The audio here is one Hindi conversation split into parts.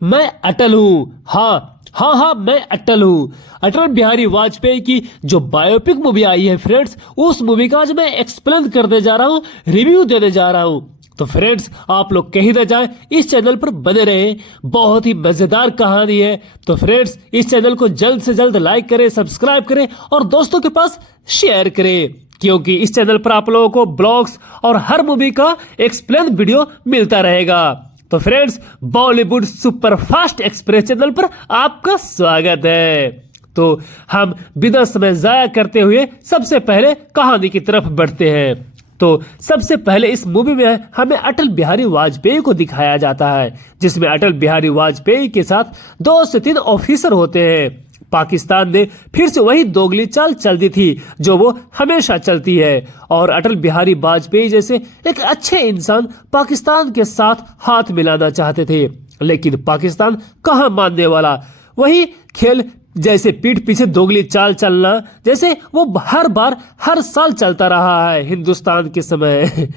मैं अटल हूँ। हाँ हाँ हाँ, मैं अटल हूँ। अटल बिहारी वाजपेयी की जो बायोपिक मूवी आई है फ्रेंड्स, उस मूवी का आज मैं एक्सप्लेन करने जा रहा हूँ, रिव्यू देने जा रहा हूँ। तो फ्रेंड्स, आप लोग कहीं ना जाए, इस चैनल पर बने रहे, बहुत ही मजेदार कहानी है। तो फ्रेंड्स, इस चैनल को जल्द से जल्द लाइक करें, सब्सक्राइब करें और दोस्तों के पास शेयर करें, क्योंकि इस चैनल पर आप लोगों को ब्लॉग्स और हर मूवी का एक्सप्लेन वीडियो मिलता रहेगा। तो friends, Bollywood superfast express channel पर आपका स्वागत है। तो हम बिना समय जाया करते हुए सबसे पहले कहानी की तरफ बढ़ते हैं। तो सबसे पहले इस मूवी में हमें अटल बिहारी वाजपेयी को दिखाया जाता है, जिसमें अटल बिहारी वाजपेयी के साथ 2 से 3 ऑफिसर होते हैं। पाकिस्तान ने फिर से वही दोगली चाल चल दी थी जो वो हमेशा चलती है, और अटल बिहारी वाजपेयी जैसे एक अच्छे इंसान पाकिस्तान के साथ हाथ मिलाना चाहते थे, लेकिन पाकिस्तान कहाँ मानने वाला। वही खेल जैसे पीठ पीछे दोगली चाल चलना, जैसे वो हर बार हर साल चलता रहा है। हिंदुस्तान के समय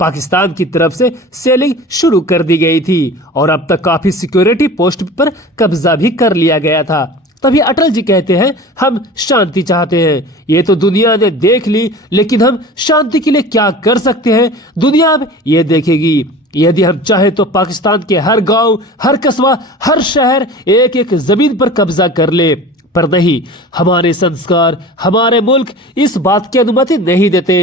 पाकिस्तान की तरफ से सेलिंग शुरू कर दी गई थी और अब तक काफी सिक्योरिटी पोस्ट पर कब्जा भी कर लिया गया था। तभी अटल जी कहते हैं, हम शांति चाहते हैं। ये तो दुनिया ने देख ली, लेकिन हम शांति के लिए क्या कर सकते हैं, दुनिया अब ये देखेगी। यदि हम चाहें तो पाकिस्तान के हर गांव, हर कस्बा, हर शहर, एक एक जमीन पर कब्जा कर ले, पर नहीं, हमारे संस्कार, हमारे मुल्क इस बात की अनुमति नहीं देते।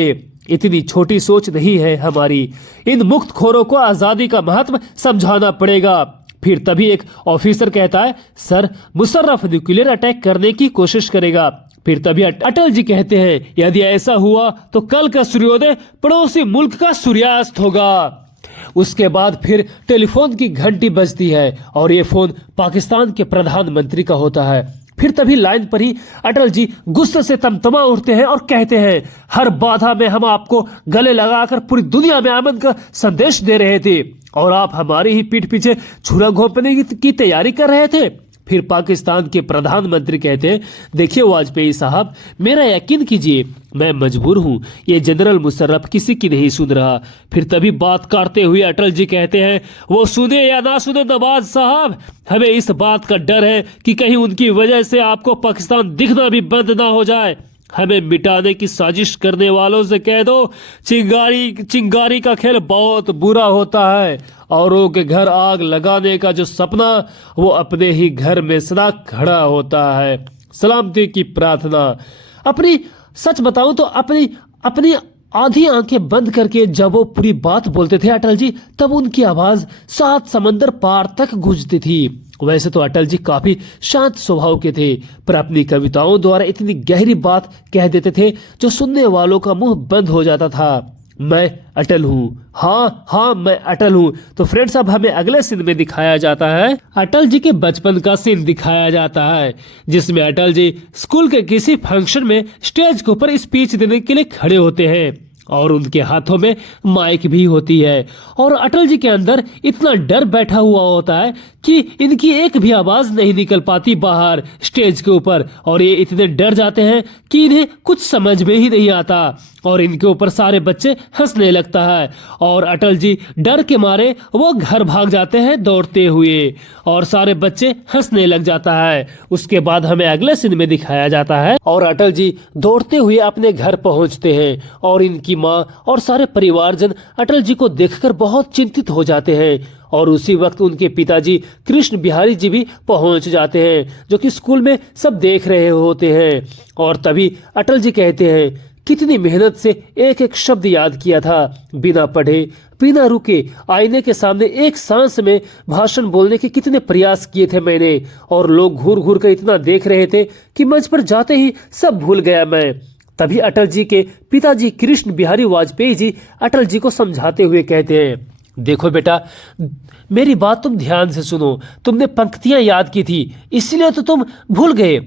इतनी छोटी सोच नहीं है हमारी। इन मुक्तखोरों को आजादी का महत्व समझाना पड़ेगा। फिर तभी एक ऑफिसर कहता है, सर, मुशर्रफ न्यूक्लियर अटैक करने की कोशिश करेगा। फिर तभी अटल जी कहते हैं, यदि ऐसा हुआ तो कल का सूर्योदय पड़ोसी मुल्क का सूर्यास्त होगा। उसके बाद फिर टेलीफोन की घंटी बजती है और ये फोन पाकिस्तान के प्रधानमंत्री का होता है। फिर तभी लाइन पर ही अटल जी गुस्से से तमतमा उठते हैं और कहते हैं, हर बाधा में हम आपको गले लगाकर पूरी दुनिया में अमन का संदेश दे रहे थे और आप हमारी ही पीठ पीछे छुरा घोंपने की तैयारी कर रहे थे। फिर पाकिस्तान के प्रधानमंत्री कहते हैं, देखिए वाजपेयी साहब, मेरा यकीन कीजिए, मैं मजबूर हूँ, ये जनरल मुशर्रफ किसी की नहीं सुन रहा। फिर तभी बात करते हुए अटल जी कहते हैं, वो सुने या ना सुने नवाज साहब, हमें इस बात का डर है कि कहीं उनकी वजह से आपको पाकिस्तान दिखना भी बंद ना हो जाए। हमें मिटाने की साजिश करने वालों से कह दो, चिंगारी का खेल बहुत बुरा होता है। औरों के घर आग लगाने का जो सपना, वो अपने ही घर में सदा खड़ा होता है। सलामती की प्रार्थना। अपनी सच बताऊं तो अपनी आधी आंखें बंद करके जब वो पूरी बात बोलते थे अटल जी, तब उनकी आवाज 7 समंदर पार तक गूंजती थी। वैसे तो अटल जी काफी शांत स्वभाव के थे, पर अपनी कविताओं द्वारा इतनी गहरी बात कह देते थे जो सुनने वालों का मुंह बंद हो जाता था। मैं अटल हूँ, हाँ हाँ, मैं अटल हूँ। तो फ्रेंड्स, अब हमें अगले सीन में दिखाया जाता है, अटल जी के बचपन का सीन दिखाया जाता है, जिसमें अटल जी स्कूल के किसी फंक्शन में स्टेज के ऊपर स्पीच देने के लिए खड़े होते हैं और उनके हाथों में माइक भी होती है और अटल जी के अंदर इतना डर बैठा हुआ होता है कि इनकी एक भी आवाज नहीं निकल पाती बाहर स्टेज के ऊपर, और ये इतने डर जाते हैं कि इन्हें कुछ समझ में ही नहीं आता और इनके ऊपर सारे बच्चे हंसने लगता है और अटल जी डर के मारे वो घर भाग जाते हैं दौड़ते हुए और सारे बच्चे हंसने लग जाता है। उसके बाद हमें अगले सीन में दिखाया जाता है और अटल जी दौड़ते हुए अपने घर पहुंचते हैं और इनकी माँ और सारे परिवारजन अटल जी को देखकर बहुत चिंतित हो जाते हैं और उसी वक्त उनके पिताजी कृष्ण बिहारी जी भी पहुंच जाते हैं, जो कि स्कूल में सब देख रहे होते हैं। और तभी अटल जी कहते हैं, कितनी मेहनत से एक एक शब्द याद किया था, बिना पढ़े, बिना रुके, आईने के सामने एक सांस में भाषण बोलने के कितने प्रयास किए थे मैंने, और लोग घूर घूर कर इतना देख रहे थे कि मंच पर जाते ही सब भूल गया मैं। तभी अटल जी के पिताजी कृष्ण बिहारी वाजपेयी जी अटल जी को समझाते हुए कहते हैं, देखो बेटा, मेरी बात तुम ध्यान से सुनो, तुमने पंक्तियां याद की थी इसलिए तो तुम भूल गए।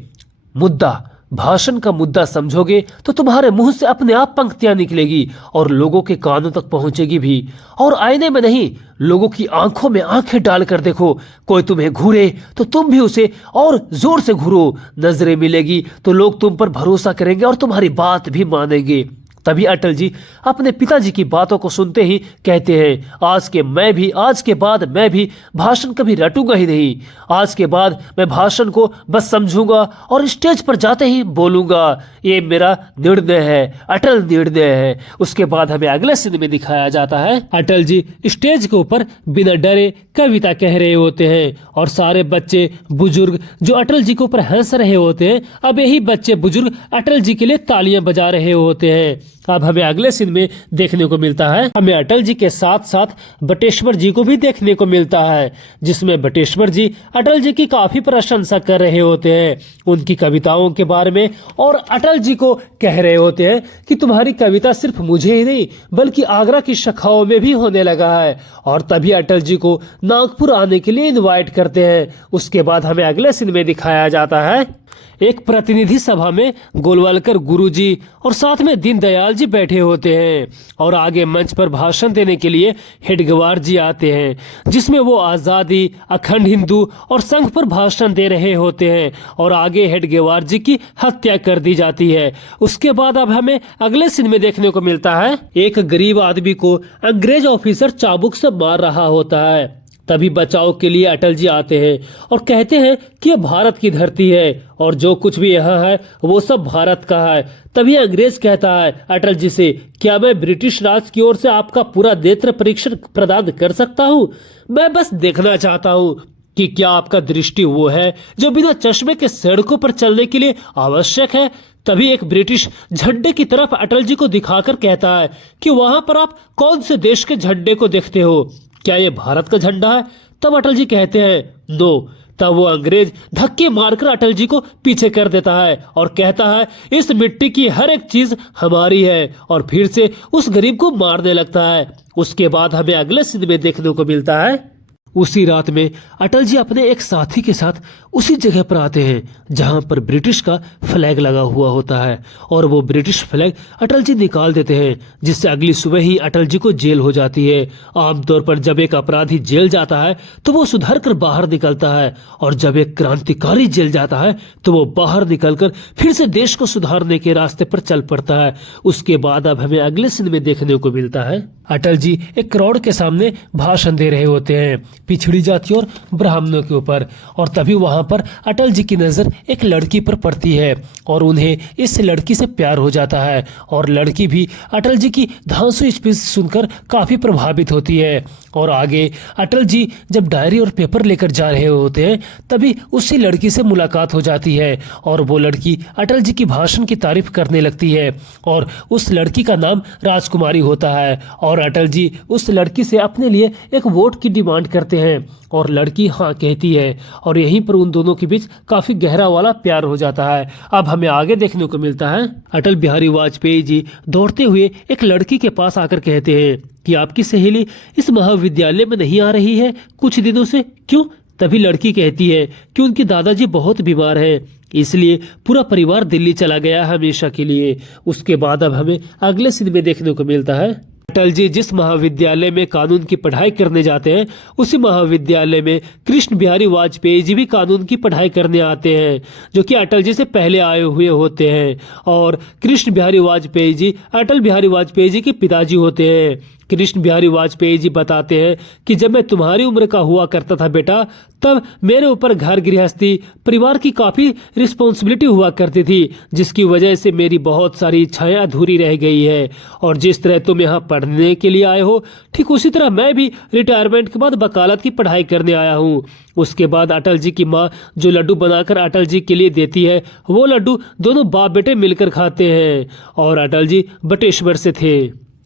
मुद्दा, भाषण का मुद्दा समझोगे तो तुम्हारे मुंह से अपने आप पंक्तियां निकलेगी और लोगों के कानों तक पहुंचेगी भी, और आईने में नहीं, लोगों की आंखों में आंखें डालकर देखो। कोई तुम्हें घूरे तो तुम भी उसे और जोर से घूरो, नजरें मिलेगी तो लोग तुम पर भरोसा करेंगे और तुम्हारी बात भी मानेंगे। तभी अटल जी अपने पिताजी की बातों को सुनते ही कहते हैं, आज के बाद मैं भी भाषण कभी रटूंगा ही नहीं। आज के बाद मैं भाषण को बस समझूंगा और स्टेज पर जाते ही बोलूंगा। ये मेरा निर्णय है, अटल निर्णय है। उसके बाद हमें अगले सीन में दिखाया जाता है अटल जी स्टेज के ऊपर बिना डरे कविता कह रहे होते हैं और सारे बच्चे बुजुर्ग जो अटल जी के ऊपर हंस रहे होते हैं, अब यही बच्चे बुजुर्ग अटल जी के लिए तालियां बजा रहे होते हैं। अब हमें अगले सीन में देखने को मिलता है, हमें अटल जी के साथ साथ बटेश्वर जी को भी देखने को मिलता है, जिसमें बटेश्वर जी अटल जी की काफी प्रशंसा कर रहे होते हैं उनकी कविताओं के बारे में, और अटल जी को कह रहे होते हैं कि तुम्हारी कविता सिर्फ मुझे ही नहीं बल्कि आगरा की शाखाओं में भी होने लगा है। और तभी अटल जी को नागपुर आने के लिए इनवाइट करते हैं। उसके बाद हमें अगले सीन में दिखाया जाता है एक प्रतिनिधि सभा में गोलवालकर गुरुजी और साथ में दीनदयाल जी बैठे होते हैं और आगे मंच पर भाषण देने के लिए हेडगेवार जी आते हैं, जिसमें वो आज़ादी, अखंड हिंदू और संघ पर भाषण दे रहे होते हैं और आगे हेडगेवार जी की हत्या कर दी जाती है। उसके बाद अब हमें अगले सीन में देखने को मिलता है एक गरीब आदमी को अंग्रेज ऑफिसर चाबुक से मार रहा होता है। तभी बचाव के लिए अटल जी आते हैं और कहते हैं कि यह भारत की धरती है और जो कुछ भी यहाँ है वो सब भारत का है। तभी अंग्रेज कहता है अटल जी से, क्या मैं ब्रिटिश राज की ओर से आपका पूरा नेत्र परीक्षण प्रदान कर सकता हूँ? मैं बस देखना चाहता हूँ कि क्या आपका दृष्टि वो है जो बिना चश्मे के सड़कों पर चलने के लिए आवश्यक है। तभी एक ब्रिटिश झंडे की तरफ अटल जी को दिखाकर कहता है कि वहां पर आप कौन से देश के झंडे को देखते हो, क्या ये भारत का झंडा है? तब अटल जी कहते हैं नो। तब वो अंग्रेज धक्के मारकर अटल जी को पीछे कर देता है और कहता है इस मिट्टी की हर एक चीज हमारी है, और फिर से उस गरीब को मारने लगता है। उसके बाद हमें अगले सीन में देखने को मिलता है उसी रात में अटल जी अपने एक साथी के साथ उसी जगह पर आते हैं जहां पर ब्रिटिश का फ्लैग लगा हुआ होता है और वो ब्रिटिश फ्लैग अटल जी निकाल देते हैं, जिससे अगली सुबह ही अटल जी को जेल हो जाती है। आमतौर पर जब एक अपराधी जेल जाता है तो वो सुधर कर बाहर निकलता है, और जब एक क्रांतिकारी जेल जाता है तो वो बाहर निकलकर फिर से देश को सुधारने के रास्ते पर चल पड़ता है। उसके बाद अब हमें अगले सीन में देखने को मिलता है अटल जी एक क्राउड के सामने भाषण दे रहे होते हैं पिछड़ी जातियों और ब्राह्मणों के ऊपर, और तभी वहां पर अटल जी की नजर एक लड़की पर पड़ती है और उन्हें इस लड़की से प्यार हो जाता है, और लड़की भी अटल जी की धांसू स्पीच सुनकर काफी प्रभावित होती है। और आगे अटल जी जब डायरी और पेपर लेकर जा रहे होते हैं तभी उसी लड़की से मुलाकात हो जाती है और वो लड़की अटल जी की भाषण की तारीफ करने लगती है, और उस लड़की का नाम राजकुमारी होता है। और अटल जी उस लड़की से अपने लिए एक वोट की डिमांड करते हैं और लड़की हाँ कहती है, और यहीं पर उन दोनों के बीच काफी गहरा वाला प्यार हो जाता है। अब हमें आगे देखने को मिलता है अटल बिहारी वाजपेयी जी दौड़ते हुए एक लड़की के पास आकर कहते हैं कि आपकी सहेली इस महाविद्यालय में नहीं आ रही है कुछ दिनों से, क्यों? तभी लड़की कहती है कि उनके दादाजी बहुत बीमार हैं, इसलिए पूरा परिवार दिल्ली चला गया हमेशा के लिए। उसके बाद अब हमें अगले सीन में देखने को मिलता है अटल जी जिस महाविद्यालय में कानून की पढ़ाई करने जाते हैं उसी महाविद्यालय में कृष्ण बिहारी वाजपेयी जी भी कानून की पढ़ाई करने आते हैं, जो कि अटल जी से पहले आए हुए होते हैं। और कृष्ण बिहारी वाजपेयी जी अटल बिहारी वाजपेयी जी के पिताजी होते हैं। कृष्ण बिहारी वाजपेयी जी बताते हैं कि जब मैं तुम्हारी उम्र का हुआ करता था बेटा, तब मेरे ऊपर घर गृहस्थी परिवार की काफ़ी रिस्पॉन्सिबिलिटी हुआ करती थी, जिसकी वजह से मेरी बहुत सारी इच्छाएं अधूरी रह गई है। और जिस तरह तुम यहाँ पढ़ने के लिए आए हो, ठीक उसी तरह मैं भी रिटायरमेंट के बाद वकालत की पढ़ाई करने आया हूँ। उसके बाद अटल जी की माँ जो लड्डू बनाकर अटल जी के लिए देती है, वो लड्डू दोनों बाप बेटे मिलकर खाते हैं, और अटल जी बटेश्वर से थे।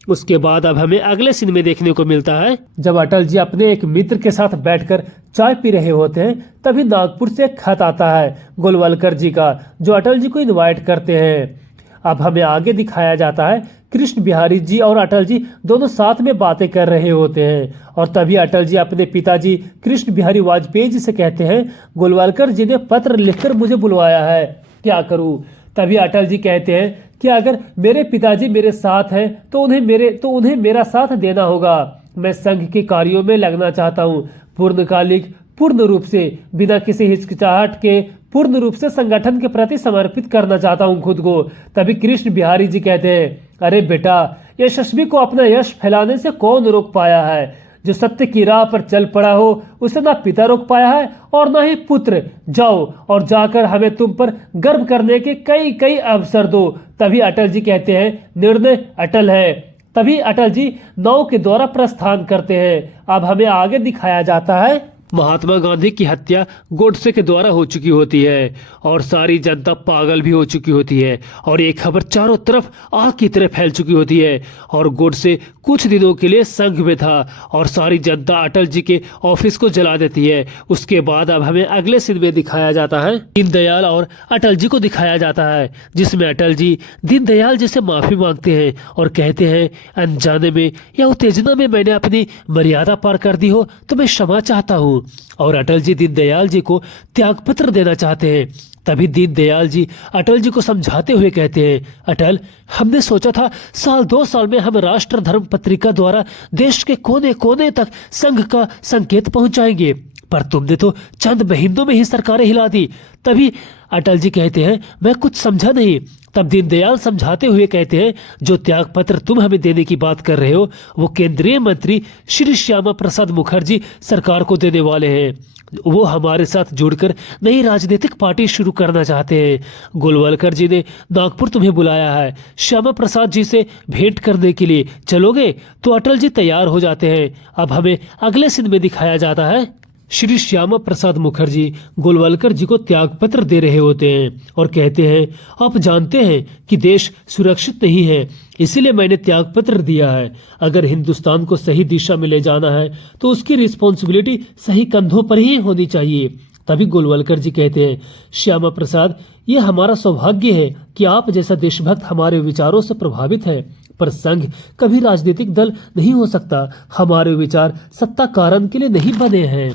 उसके बाद अब हमें अगले सीन में देखने को मिलता है जब अटल जी अपने एक मित्र के साथ बैठकर चाय पी रहे होते हैं, तभी नागपुर से एक खत आता है गोलवालकर जी का, जो अटल जी को इनवाइट करते हैं। अब हमें आगे दिखाया जाता है कृष्ण बिहारी जी और अटल जी दोनों साथ में बातें कर रहे होते हैं, और तभी अटल जी अपने पिताजी कृष्ण बिहारी वाजपेयी जी से कहते हैं गोलवालकर जी ने पत्र लिखकर मुझे बुलवाया है, क्या करूं? तभी अटल जी कहते हैं कि अगर मेरे पिताजी मेरे साथ हैं तो उन्हें मेरा साथ देना होगा। मैं संघ के कार्यों में लगना चाहता हूँ पूर्ण रूप से, बिना किसी हिचकिचाहट के, पूर्ण रूप से संगठन के प्रति समर्पित करना चाहता हूँ खुद को। तभी कृष्ण बिहारी जी कहते हैं, अरे बेटा, यशस्वी को अपना यश फैलाने से कौन रोक पाया है? जो सत्य की राह पर चल पड़ा हो उसे ना पिता रोक पाया है और ना ही पुत्र। जाओ और जाकर हमें तुम पर गर्व करने के कई कई अवसर दो। तभी अटल जी कहते हैं, निर्णय अटल है। तभी अटल जी नाव के द्वारा प्रस्थान करते हैं। अब हमें आगे दिखाया जाता है, महात्मा गांधी की हत्या गोडसे के द्वारा हो चुकी होती है और सारी जनता पागल भी हो चुकी होती है और ये खबर चारों तरफ आग की तरह फैल चुकी होती है और गोडसे कुछ दिनों के लिए संघ में था और सारी जनता अटल जी के ऑफिस को जला देती है। उसके बाद अब हमें अगले सीन में दिखाया जाता है, दीनदयाल और अटल जी को दिखाया जाता है, जिसमें अटल जी दीनदयाल जी से माफी मांगते हैं और कहते हैं, अनजाने में या उत्तेजना में मैंने अपनी मर्यादा पार कर दी हो तो मैं क्षमा चाहता हूँ। और अटल जी दीनदयाल जी को त्यागपत्र देना चाहते हैं। तभी दीनदयाल जी अटल जी को समझाते हुए कहते हैं, अटल, हमने सोचा था साल 2 साल में हम राष्ट्र धर्म पत्रिका द्वारा देश के कोने कोने तक संघ का संकेत पहुंचाएंगे, पर तुमने तो चंद महीनों में ही सरकारें हिला दी। तभी अटल जी कहते हैं, मैं कुछ समझा नहीं। तब दीनदयाल समझाते हुए कहते हैं, जो त्याग पत्र तुम हमें देने की बात कर रहे हो वो केंद्रीय मंत्री श्री श्यामा प्रसाद मुखर्जी सरकार को देने वाले हैं। वो हमारे साथ जुड़कर नई राजनीतिक पार्टी शुरू करना चाहते हैं। गोलवलकर जी ने नागपुर तुम्हें बुलाया है श्यामा प्रसाद जी से भेंट करने के लिए, चलोगे? तो अटल जी तैयार हो जाते हैं। अब हमें अगले सीन में दिखाया जाता है, श्री श्यामा प्रसाद मुखर्जी गोलवलकर जी को त्यागपत्र दे रहे होते हैं और कहते हैं, आप जानते हैं कि देश सुरक्षित नहीं है, इसीलिए मैंने त्यागपत्र दिया है। अगर हिंदुस्तान को सही दिशा में ले जाना है तो उसकी रिस्पॉन्सिबिलिटी सही कंधों पर ही होनी चाहिए। तभी गोलवलकर जी कहते हैं, श्यामा प्रसाद, ये हमारा सौभाग्य है कि आप जैसा देशभक्त हमारे विचारों से प्रभावित है, पर संघ कभी राजनीतिक दल नहीं हो सकता। हमारे विचार सत्ता कारण के लिए नहीं बने हैं।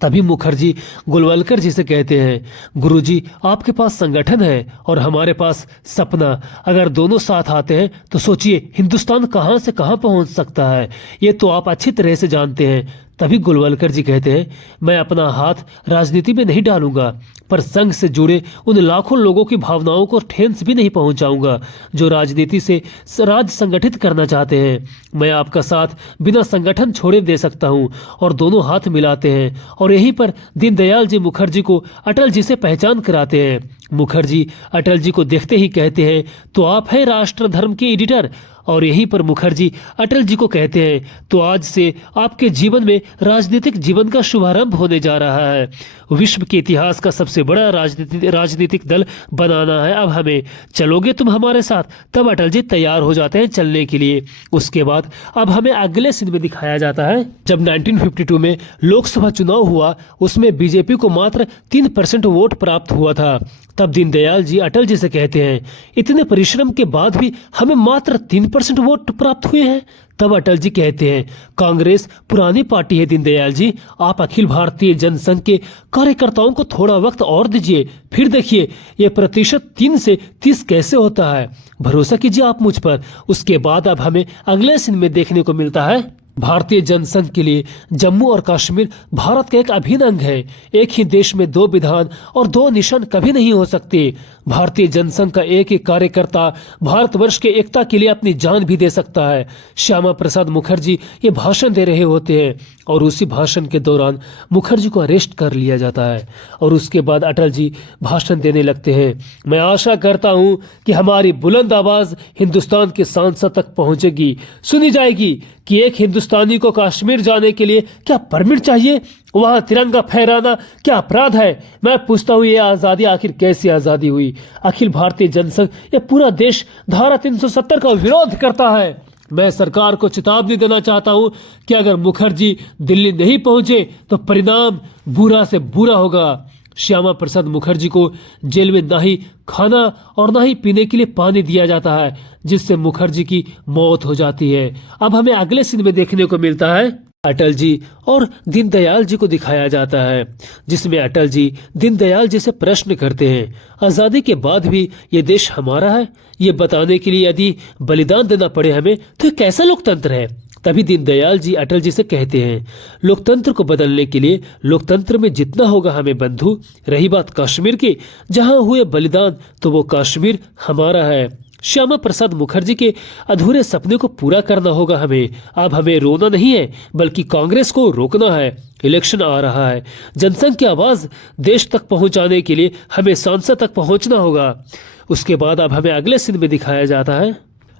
तभी मुखर्जी गोलवलकर जी से कहते हैं, गुरुजी, आपके पास संगठन है और हमारे पास सपना। अगर दोनों साथ आते हैं तो सोचिए हिंदुस्तान कहां से कहां पहुंच सकता है। ये तो आप अच्छी तरह से जानते हैं। तभी गोलवलकर जी कहते हैं, मैं अपना हाथ राजनीति में नहीं डालूंगा, पर संघ से जुड़े उन लाखों लोगों की भावनाओं को ठेस भी नहीं पहुंचाऊंगा जो राजनीति से राज संगठित करना चाहते हैं। मैं आपका साथ बिना संगठन छोड़े दे सकता हूं। और दोनों हाथ मिलाते हैं और यहीं पर दीनदयाल जी मुखर्जी को अटल जी से पहचान कराते हैं। मुखर्जी अटल जी को देखते ही कहते हैं, तो आप हैं राष्ट्र धर्म के एडिटर? और यहीं पर मुखर्जी अटल जी को कहते हैं, तो आज से आपके जीवन में राजनीतिक जीवन का शुभारंभ होने जा रहा है। विश्व के इतिहास का सबसे बड़ा राजनीतिक दल बनाना है अब हमें, चलोगे तुम हमारे साथ? तब अटल जी तैयार हो जाते हैं चलने के लिए। उसके बाद अब हमें अगले सीन में दिखाया जाता है, जब 1952 में लोकसभा चुनाव हुआ, उसमें बीजेपी को मात्र 3% वोट प्राप्त हुआ था। तब दीनदयाल जी अटल जी से कहते हैं, इतने परिश्रम के बाद भी हमें मात्र 3% वोट प्राप्त हुए हैं। तब अटल जी कहते हैं, कांग्रेस पुरानी पार्टी है दीनदयाल जी, आप अखिल भारतीय जनसंघ के कार्यकर्ताओं को थोड़ा वक्त और दीजिए, फिर देखिए ये प्रतिशत 3 से 30 कैसे होता है। भरोसा कीजिए आप मुझ पर। उसके बाद अब हमें अगले सीन में देखने को मिलता है, भारतीय जनसंघ के लिए जम्मू और कश्मीर भारत का एक अभिन्न अंग है। एक ही देश में 2 विधान और 2 निशान कभी नहीं हो सकते। भारतीय जनसंघ का एक एक कार्यकर्ता भारतवर्ष के एकता के लिए अपनी जान भी दे सकता है। श्यामा प्रसाद मुखर्जी ये भाषण दे रहे होते हैं और उसी भाषण के दौरान मुखर्जी को अरेस्ट कर लिया जाता है और उसके बाद अटल जी भाषण देने लगते हैं। मैं आशा करता हूं कि हमारी बुलंद आवाज हिंदुस्तान के सांसद तक पहुंचेगी, सुनी जाएगी कि एक हिंदुस्तानी को कश्मीर जाने के लिए क्या परमिट चाहिए, वहां तिरंगा फहराना क्या अपराध है। मैं पूछता हूँ, ये आजादी आखिर कैसी आजादी हुई? अखिल भारतीय जनसंघ ये पूरा देश धारा 370 का विरोध करता है। मैं सरकार को चेतावनी देना चाहता हूं कि अगर मुखर्जी दिल्ली नहीं पहुंचे तो परिणाम बुरा से बुरा होगा। श्यामा प्रसाद मुखर्जी को जेल में ना ही खाना और ना ही पीने के लिए पानी दिया जाता है, जिससे मुखर्जी की मौत हो जाती है। अब हमें अगले सीन में देखने को मिलता है, अटल जी और दीनदयाल जी को दिखाया जाता है, जिसमें अटल जी दीनदयाल जी से प्रश्न करते हैं, आजादी के बाद भी ये देश हमारा है, ये बताने के लिए यदि बलिदान देना पड़े हमें तो ये कैसा लोकतंत्र है? तभी दीनदयाल जी अटल जी से कहते हैं, लोकतंत्र को बदलने के लिए लोकतंत्र में जितना होगा हमें बंधु। रही बात कश्मीर की, जहां हुए बलिदान तो वो कश्मीर हमारा है। श्यामा प्रसाद मुखर्जी के अधूरे सपने को पूरा करना होगा हमें। अब हमें रोना नहीं है, बल्कि कांग्रेस को रोकना है। इलेक्शन आ रहा है, जनसंघ की आवाज देश तक पहुंचाने के लिए हमें संसद तक पहुंचना होगा। उसके बाद अब हमें अगले सीन में दिखाया जाता है,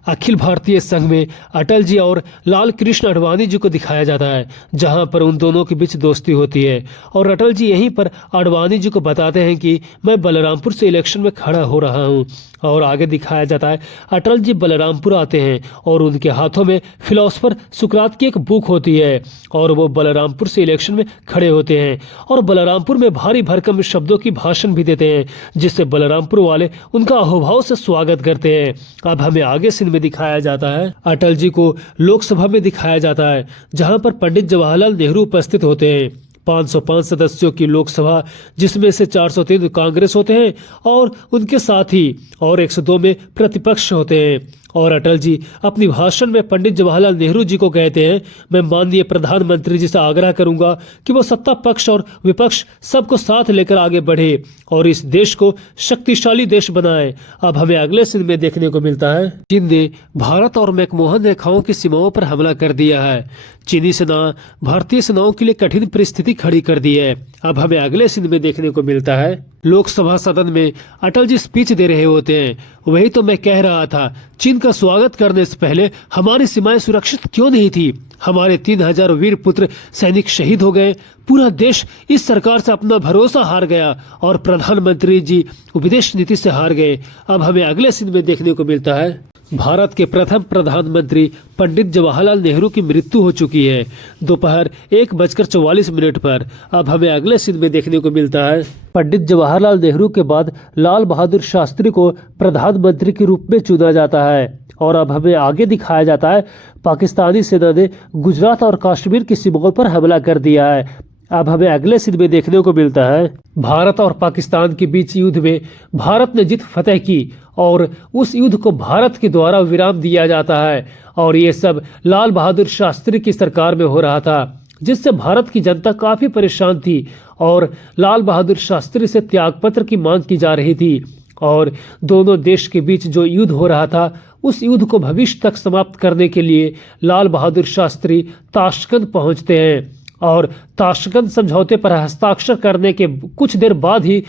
अखिल भारतीय संघ में अटल जी और लाल कृष्ण आडवाणी जी को दिखाया जाता है, जहां पर उन दोनों के बीच दोस्ती होती है। और अटल जी यहीं पर आडवाणी जी को बताते हैं कि मैं बलरामपुर से इलेक्शन में खड़ा हो रहा हूं। और आगे दिखाया जाता है, अटल जी बलरामपुर आते हैं और उनके हाथों में फिलोसफर सुकरात की एक बुक होती है और वो बलरामपुर से इलेक्शन में खड़े होते हैं और बलरामपुर में भारी भरकम शब्दों की भाषण भी देते हैं, जिससे बलरामपुर वाले उनका अहोभाव से स्वागत करते हैं। अब हमें आगे सीन में दिखाया जाता है, अटल जी को लोकसभा में दिखाया जाता है, जहां पर पंडित जवाहरलाल नेहरू उपस्थित होते हैं। 505 सदस्यों की लोकसभा, जिसमें से 403 कांग्रेस होते हैं और उनके साथ ही और 102 में प्रतिपक्ष होते हैं। और अटल जी अपनी भाषण में पंडित जवाहरलाल नेहरू जी को कहते हैं, मैं माननीय प्रधानमंत्री जी से आग्रह करूंगा कि वो सत्ता पक्ष और विपक्ष सबको साथ लेकर आगे बढ़े और इस देश को शक्तिशाली देश बनाए। अब हमें अगले सीन में देखने को मिलता है, चीन ने भारत और मैकमोहन रेखाओं की सीमाओं पर हमला कर दिया है। चीनी सेना भारतीय सेनाओं के लिए कठिन परिस्थिति खड़ी कर दी है। अब हमें अगले सीन में देखने को मिलता है, लोकसभा सदन में अटल जी स्पीच दे रहे होते हैं। वही तो मैं कह रहा था, चीन का स्वागत करने से पहले हमारी सीमाएं सुरक्षित क्यों नहीं थी? हमारे 3000 वीर पुत्र सैनिक शहीद हो गए। पूरा देश इस सरकार से अपना भरोसा हार गया और प्रधानमंत्री जी विदेश नीति से हार गए। अब हमें अगले सीन में देखने को मिलता है, भारत के प्रथम प्रधानमंत्री पंडित जवाहरलाल नेहरू की मृत्यु हो चुकी है दोपहर 1:44 पर। अब हमें अगले सीन में देखने को मिलता है, पंडित जवाहरलाल नेहरू के बाद लाल बहादुर शास्त्री को प्रधानमंत्री के रूप में चुना जाता है। और अब हमें आगे दिखाया जाता है, पाकिस्तानी सेना ने गुजरात और कश्मीर की सीमाओं पर हमला कर दिया है। अब हमें अगले सीन में देखने को मिलता है, भारत और पाकिस्तान के बीच युद्ध में भारत ने जीत फतेह की और उस युद्ध को भारत के द्वारा विराम दिया जाता है। और ये सब लाल बहादुर शास्त्री की सरकार में हो रहा था, जिससे भारत की जनता काफी परेशान थी और लाल बहादुर शास्त्री से त्यागपत्र की मांग की जा रही थी। और दोनों देश के बीच जो युद्ध हो रहा था, उस युद्ध को भविष्य तक समाप्त करने के लिए लाल बहादुर शास्त्री ताशकंद पहुंचते हैं और ताशकंद समझौते पर हस्ताक्षर करने के कुछ देर बाद ही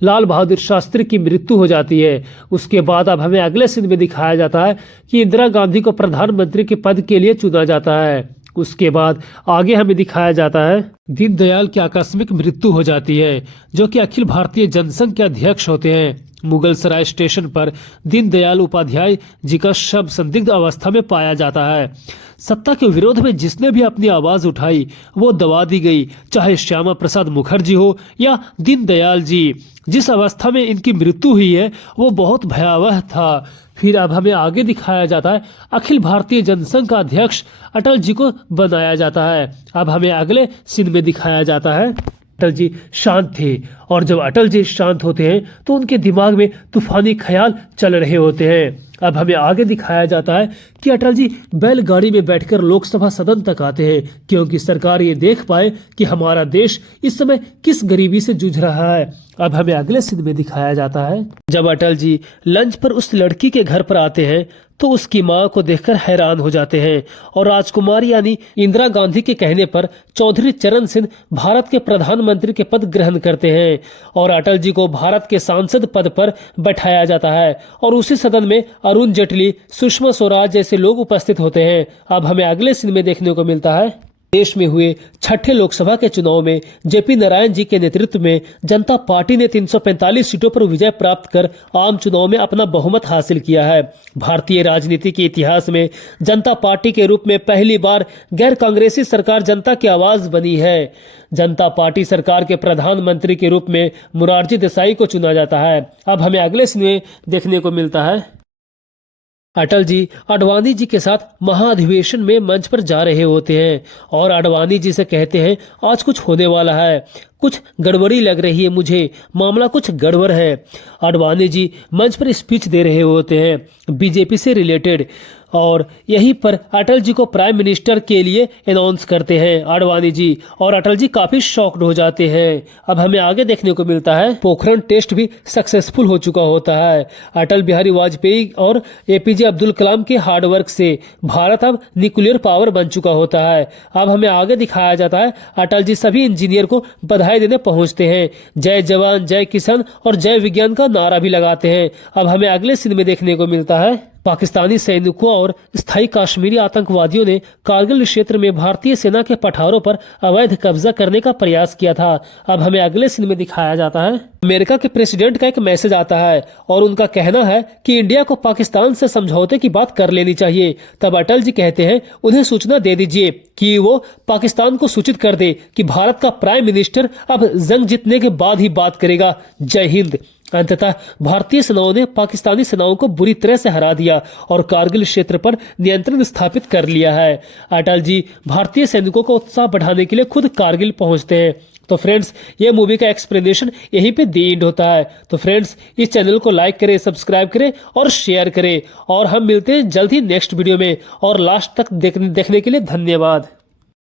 लाल बहादुर शास्त्री की मृत्यु हो जाती है। उसके बाद अब हमें अगले सीन में दिखाया जाता है कि इंदिरा गांधी को प्रधानमंत्री के पद के लिए चुना जाता है। उसके बाद आगे हमें दिखाया जाता है, दीनदयाल की आकस्मिक मृत्यु हो जाती है, जो कि अखिल भारतीय जनसंघ के अध्यक्ष होते हैं। मुगल सराय स्टेशन पर दीनदयाल उपाध्याय जी का शव संदिग्ध अवस्था में पाया जाता है। सत्ता के विरोध में जिसने भी अपनी आवाज उठाई वो दबा दी गई, चाहे श्यामा प्रसाद मुखर्जी हो या दीनदयाल जी। जिस अवस्था में इनकी मृत्यु हुई है वो बहुत भयावह था। फिर अब हमें आगे दिखाया जाता है, अखिल भारतीय जनसंघ का अध्यक्ष अटल जी को बनाया जाता है। अब हमें अगले सीन में दिखाया जाता है, अटल जी शांत थे और जब अटल जी शांत होते हैं तो उनके दिमाग में तूफानी ख्याल चल रहे होते हैं। अब हमें आगे दिखाया जाता है कि अटल जी बैलगाड़ी में बैठकर लोकसभा सदन तक आते हैं, क्योंकि सरकार ये देख पाए कि हमारा देश इस समय किस गरीबी से जूझ रहा है। अब हमें अगले सीन में दिखाया जाता है, जब अटल जी लंच पर उस लड़की के घर पर आते हैं तो उसकी मां को देखकर हैरान हो जाते हैं और राजकुमारी यानी इंदिरा गांधी के कहने पर चौधरी चरण सिंह भारत के प्रधानमंत्री के पद ग्रहण करते हैं और अटल जी को भारत के सांसद पद पर बैठाया जाता है। और उसी सदन में अरुण जेटली, सुषमा स्वराज जैसे लोग उपस्थित होते हैं। अब हमें अगले सीन में देखने को मिलता है, देश में हुए छठे लोकसभा के चुनाव में जेपी नारायण जी के नेतृत्व में जनता पार्टी ने 345 सीटों पर विजय प्राप्त कर आम चुनाव में अपना बहुमत हासिल किया है। भारतीय राजनीति के इतिहास में जनता पार्टी के रूप में पहली बार गैर कांग्रेसी सरकार जनता की आवाज बनी है। जनता पार्टी सरकार के प्रधानमंत्री के रूप में मोरारजी देसाई को चुना जाता है। अब हमें अगले सीन में देखने को मिलता है, अटल जी आडवाणी जी के साथ महाअधिवेशन में मंच पर जा रहे होते हैं और आडवाणी जी से कहते हैं, आज कुछ होने वाला है, कुछ गड़बड़ी लग रही है मुझे, मामला कुछ गड़बड़ है। आडवाणी जी मंच पर स्पीच दे रहे होते हैं बीजेपी से रिलेटेड और यहीं पर अटल जी को प्राइम मिनिस्टर के लिए अनाउंस करते हैं आडवाणी जी, और अटल जी काफी शॉक्ड हो जाते हैं। अब हमें आगे देखने को मिलता है पोखरण टेस्ट भी सक्सेसफुल हो चुका होता है। अटल बिहारी वाजपेयी और एपीजे अब्दुल कलाम के हार्डवर्क से भारत अब न्यूक्लियर पावर बन चुका होता है। अब हमें आगे दिखाया जाता है अटल जी सभी इंजीनियर को बधाई देने पहुंचते हैं, जय जवान जय किसान और जय विज्ञान का नारा भी लगाते हैं। अब हमें अगले सीन में देखने को मिलता है पाकिस्तानी सैनिकों और स्थायी कश्मीरी आतंकवादियों ने कारगिल क्षेत्र में भारतीय सेना के पठारों पर अवैध कब्जा करने का प्रयास किया था। अब हमें अगले सीन में दिखाया जाता है अमेरिका के प्रेसिडेंट का एक मैसेज आता है और उनका कहना है कि इंडिया को पाकिस्तान से समझौते की बात कर लेनी चाहिए। तब अटल जी कहते हैं उन्हें सूचना दे दीजिए कि वो पाकिस्तान को सूचित कर दे कि भारत का प्राइम मिनिस्टर अब जंग जीतने के बाद ही बात करेगा। जय हिंद। अंततः भारतीय सेनाओं ने पाकिस्तानी सेनाओं को बुरी तरह से हरा दिया और कारगिल क्षेत्र पर नियंत्रण स्थापित कर लिया है। अटल जी भारतीय सैनिकों का उत्साह बढ़ाने के लिए खुद कारगिल पहुंचते हैं। तो फ्रेंड्स, ये मूवी का एक्सप्लेनेशन यहीं पे दी एंड होता है। तो फ्रेंड्स, इस चैनल को लाइक करें, सब्सक्राइब करें और शेयर करें, और हम मिलते हैं जल्द ही नेक्स्ट वीडियो में। और लास्ट तक देखने के लिए धन्यवाद।